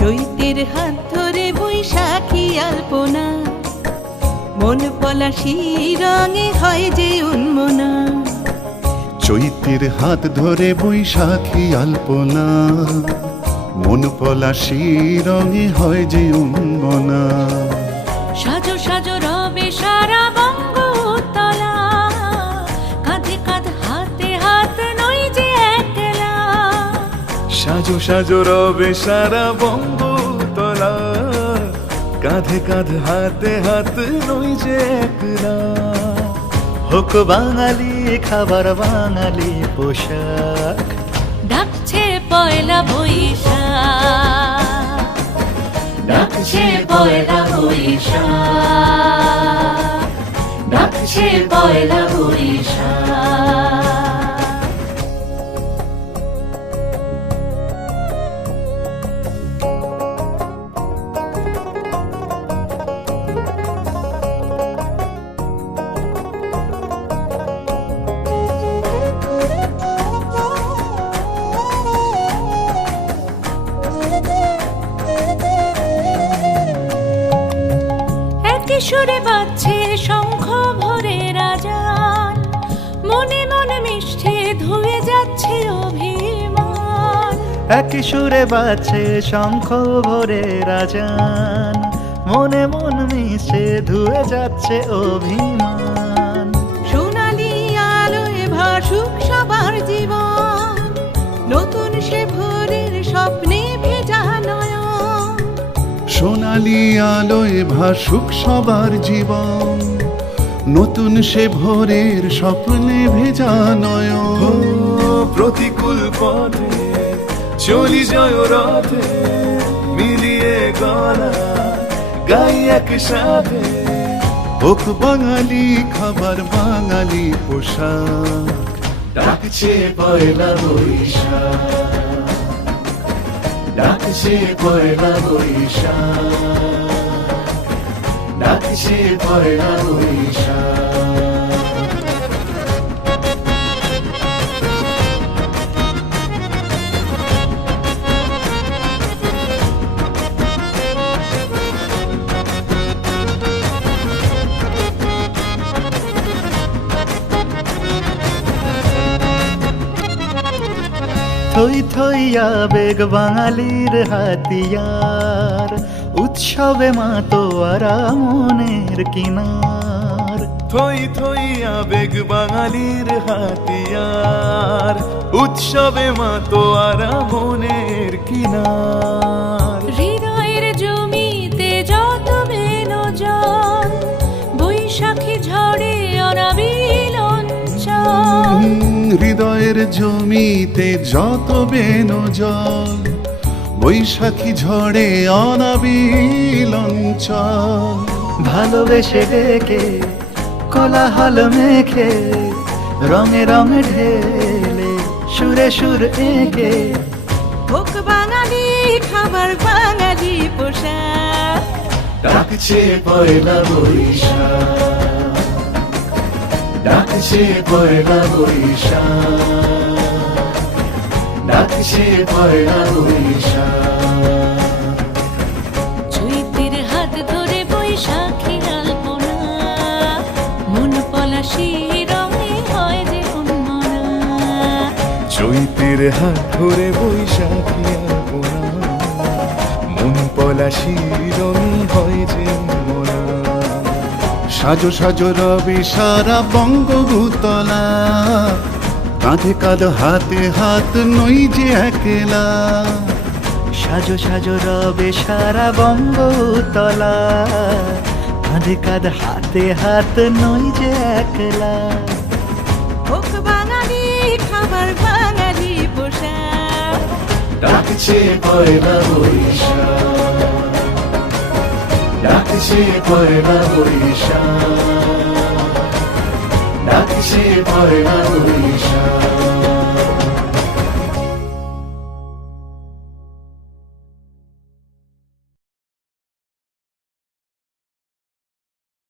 চৈতের হাত ধরে বৈশাখী আলপনা, মন পলাশি রঙে হয় যে উন্মনা। চৈতের হাত ধরে বৈশাখী আলপনা, মন পলাশি রঙে হয় যে উন্মনা। সাজো সাজো রবে সারা বঙ্গতলা, কাঁধে কাঁধ হাতে হাত নই যে একলা। সাজো সাজো রবে সারা বঙ্গতলা, কাঁধে কাঁধ হাতে হাত নই যে একলা। হোক বাঙালি খাবার বাঙালি পোশাক, ডাকছে পয়লা বৈশাখ, ডাকছে পয়লা বৈশাখ, ডাকছে পয়লা বৈশাখ। সুরে বাজছে শঙ্খ ভরে রাজান, মনে মনে মিশছে ধুয়ে যাচ্ছে অভিমান। একই সুরে বাজছে শঙ্খ ভরে রাজান, মনে মন মিশে ধুয়ে যাচ্ছে অভিমান। সোনালি আলোয় ভাসুক সবার জীবন, নতুন সে ভোরের স্বপ্নে ভেজা নয়ন। সোনালি আলোয় ভাসুক সবার জীবন, নতুন সে ভোরের স্বপ্নে ভেজা নয়ন। প্রতিকূল পথে চলি জয় রথে, মিলিয়ে গলা গাই একসাথে। হোক বাঙালি খাবার বাঙালি পোশাক, ডাকছে পয়লা বৈশাখ, ডাকছে পয়লা বৈশাখ, ডাকছে পয়লা বৈশাখ। থই থই আবেগ বাঙালির হাতিয়ার, উৎসবে মাতোয়ারা মনের কিনার। থই থই আবেগ বাঙালির হাতিয়ার, উৎসবে মাতোয়ারা মনের কিনার। হৃদয়ের জমিতে যত বেনো জল, বৈশাখী ঝড়ে অনাবিল অঞ্চল। হৃদয়ের জমিতে যত বেনো জল, বৈশাখী ঝড়ে অনাবিল অঞ্চল। ভালোবেসে ডেকে কোলাহল মেখে, রঙে রঙে ঢেলে সুরে সুর এঁকে। হোক বাঙালি খাবার বাঙালি পোশাক, ডাকছে পয়লা বৈশাখ, ডাকছে পয়লা বৈশাখ, ডাকছে পয়লা বৈশাখ। চৈতের হাত ধরে বৈশাখী আলপনা, মন পলাশি রঙে হয় যে উন্মনা। চৈতের হাত ধরে বৈশাখী আলপনা, মন পলাশি রঙে হয় যে উন্মনা। সাজো সাজো রবি সারা বঙ্গভূতলা, কাঁধে কাঁধ হাতে হাত নই যে একলা। সাজো সাজো রবে সারা বঙ্গতলা, কাঁধে কাঁধ হাতে হাত নই যে একলা। হোক বাঙালি খাবার বাঙালি পোশাক, ডাকছে পয়লা বৈশাখ, ডাকছে পয়লা বৈশাখ, ডাকছে পয়লা বৈশাখ।